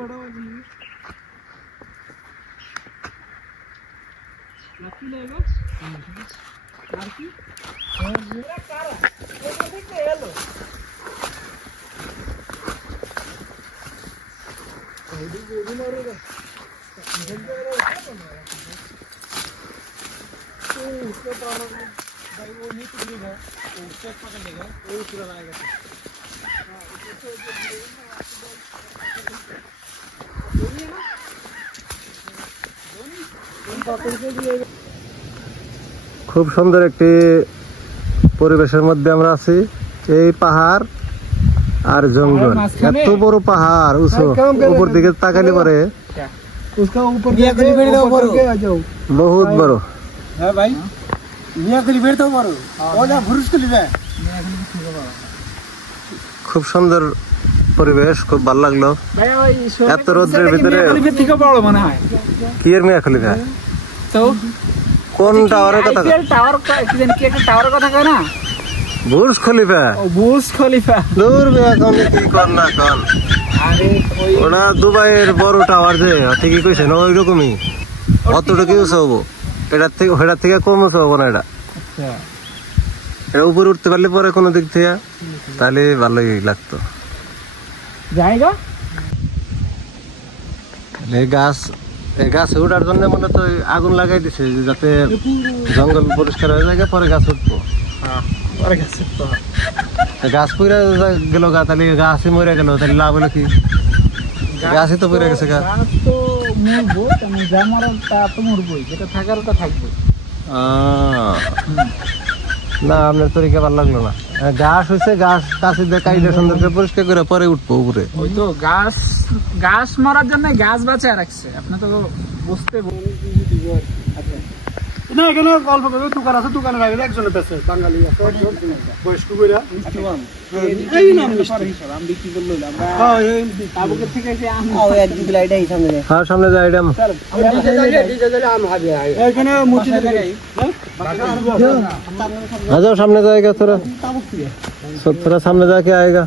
बड़ा वाली लाठी लेगा लाठी मेरा कारा वो देख के हेलो वो मारेगा तो उसको पाना भाई वो नहीं पकड़ेगा वो उसको पकड़ लेगा वो उछल आएगा हां उसको খুব সুন্দর একটি পরিবেশের মধ্যে আমরা আছি। এই পাহাড় আর জঙ্গল, এত বড় পাহাড় উঁচু, উপর দিকে তাকালে পরে उसका ऊपर के आ जाओ बहुत बड़ो। हां भाई मियां खली बैठो मारो ओला भुरुस के लिए খুব সুন্দর পরিবেশ, খুব ভালো লাগলো। ভাই ওই এত রোদের ভিতরে খলিফা থেকে বড় মনে হয় কি এর মিয়া খলিফা তো কোন টাওয়ারের কথা? আইফেল টাওয়ার কি জানি কি একটা টাওয়ারের কথা কয় না, বুর্জ খলিফা। ও বুর্জ খলিফা দূর মিয়া কোন কি কোন না কোন, আরে ওই ওটা দুবাইয়ের বড় টাওয়ার যে ঠিকই কইছেন, ওই রকমই অতটুকু উঁচু হবো। এটার থেকে কম উঁচু হবো না। এটা আচ্ছা এটা উপরে উঠতে পারলে পরে কোনো দিক থেকে তাহলে ভালোই লাগতো। জায়গা এই গাছ উঠার জন্য মনে তো আগুন লাগাই দিছে যাতে জঙ্গল পরিষ্কার হয়ে যায়, পরে গাছ উঠবো। পরে গেছে তো গাছ পুড়ে গেল গা, তাহলে গাছই মরে গেল, তাহলে লাভ হলো কি? গাছই তো পড়ে গেছে। গাছ তো মরবো, আমি যা মরার তা তো মরবই, যেটা থাকার ওটা থাকবে। না আপনার তরিকা ভালো লাগলো না। গাছ হয়েছে, গাছ কাছে দিয়ে কাইলে সুন্দর করে পরিষ্কার করে পরে উঠবো উপরে। ওই তো গাছ মারার জন্য গাছ বাঁচিয়ে রাখছে, আপনি তো বুঝতে না। এখানে গল্প করবে দোকান আছে, দোকানে রাখলে একজনের কাছে বাঙালি বয়স্ক কইরা এই নাম আমি বিক্রি করলো তাবুকের থেকে যে আম এক দিকে লাইট এই সামনে যায়। হ্যাঁ সামনে যায় এটা এখানে মসজিদে লাগাই आ जाओ सामने जाएगा थोड़ा थोड़ा सामने जाके आएगा।